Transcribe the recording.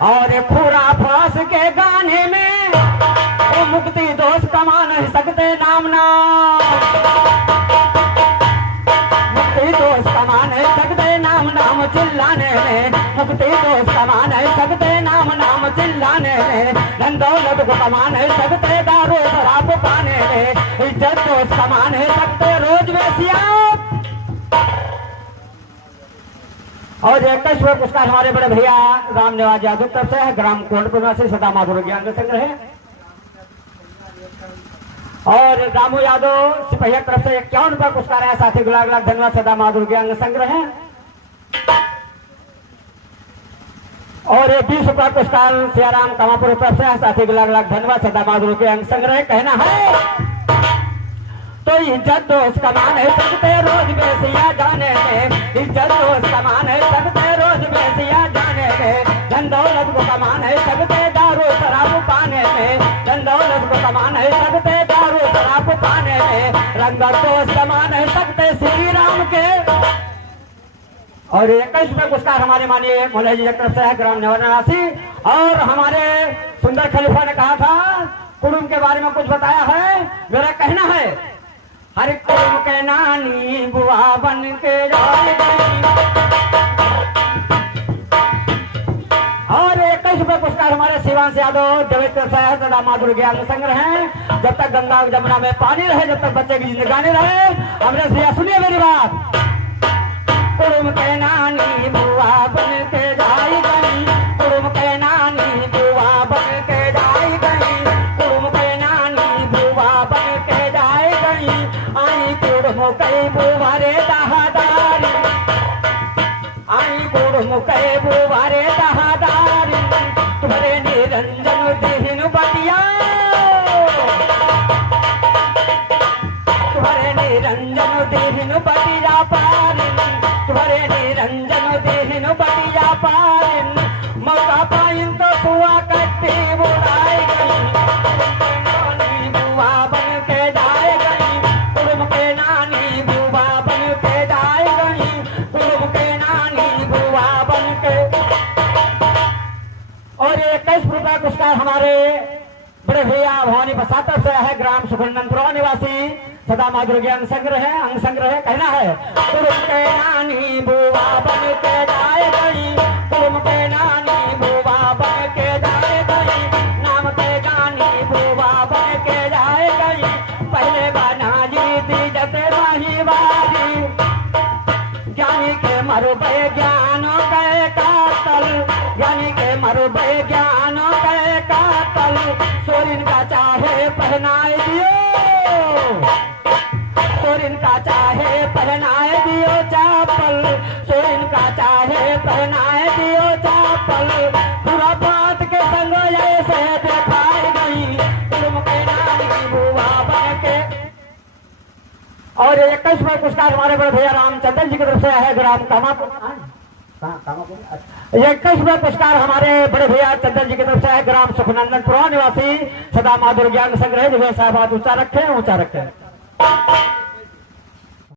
और खूरा फांस के गाने में वो मुक्ति दोष कमा नहीं सकते नाम नाम, मुक्ति दोष कमा नहीं सकते नाम नाम चिल्लाने में, मुक्ति दोष कमा नहीं सकते नाम नाम चिल्लाने में, धन दौलत को कमा नहीं सकते दारू शराब पाने में, इज्जत दोष कमा नहीं सकते रोज वेश्या। और 21वां पुरस्कार हमारे बड़े भैया राम निवास यादव तरफ से है, ग्राम कोटपुर से सदा माधुर ज्ञान का संग्रह है। और रामू यादव सिपहिया तरफ से 51 रुपया पुरस्कार है, साथी गुलाब लाख धन्यवाद सदा माधुर ज्ञान का संग्रह है। और 20 रुपया पुरस्कार सियाराम कामापुर तरफ से है, साथी गुलाब लाख धन्यवाद सदा माधुर ज्ञान संग्रह। कहना है तो इज्जत दोस्त कमा नहीं सकते रोज बेसिया जाने में, इज्जत दोस्त कमा नहीं सकते रोज बेसिया जाने में, धन दौलत को कमा नहीं सकते दारू शराब पाने में, धन दौलत को कमा नहीं सकते दारू शराब पाने में, रंगत दोस्त कमा नहीं सकते श्री राम के। और 21वां पुरस्कार हमारे माननीय मौलाना जी की तरफ से है, ग्राम निवासी। और हमारे सुंदर खलीफा ने कहा था कुड़ुम के बारे में कुछ बताया है, मेरा कहना है हर कुड़ुम के नानी बुआ बन के जाएगी। और 21वां पुरस्कार हमारे शिवांश यादव देवेंद्र साहब सदा माधुर ज्ञान संग्रह है। जब तक गंगा जमुना में पानी रहे, जब तक बच्चे की जिंदगानी रहे, हमने भैया सुनिए मेरी बात। कुड़ुम के नानी बुआ बन के जाएगी, कुड़ुम के नानी बुआ बन के जाएगी, कुड़ुम के नानी बुआ बन के जाएगी, आई कुड़ुम के बुआ रे दहादारी, आई कुड़ुम के बुआ रे दहादारी, तुम्हारे निरंजन दीन बटिया, तुम्हारे निरंजन दीन बटिया पारी, तुम्हारे निरंजन दीन बटिया पारी, मौका पाइन तो बुआ कट्टी बुलाई गई, नानी बुआ बन के जाए गई, कुड़ुम के नानी बुआ बन के जाए गई, कुड़ुम के नानी बुआ बन के। और 21 रुपया पुरस्कार हमारे बड़े भैया भवानी बसातर से है, ग्राम सुखनंदपुरा निवासी सदा माधुर ज्ञान संग्रह है, अंग संग्रह है। कहना है कुड़ुम के नानी बुआ बन के जाए गई, कुड़ुम के नानी बुआ बन के जाए गई, नाम के गानी बुआ बन के जाए गई, पहले बना जी दी जते माहीवारी, ज्ञानी के मरुबे ज्ञानों के कातल, ज्ञानी के मरुबे ज्ञानों के कातल, सोरिन का चाहे पहनाए दियो, सोरिन का चाहे पहनाए दियो चापल, सोरिन का चाहे पहनाए दियो चापल, पूरा बात के संग ऐसे दिखाई गई, कुड़ुम के नानी बुआ बन के। और 21वां पुरस्कार हमारे बड़े भैया रामचंद्र जी की तरफ से है, ग्राम कामापुर। 21वां पुरस्कार हमारे बड़े भैया चंदन जी की तरफ से है, ग्राम सुखनंदनपुरा निवासी सदा माधुर ज्ञान संग्रह। जो साहब ऊंचा रखे ऊंचा रखे।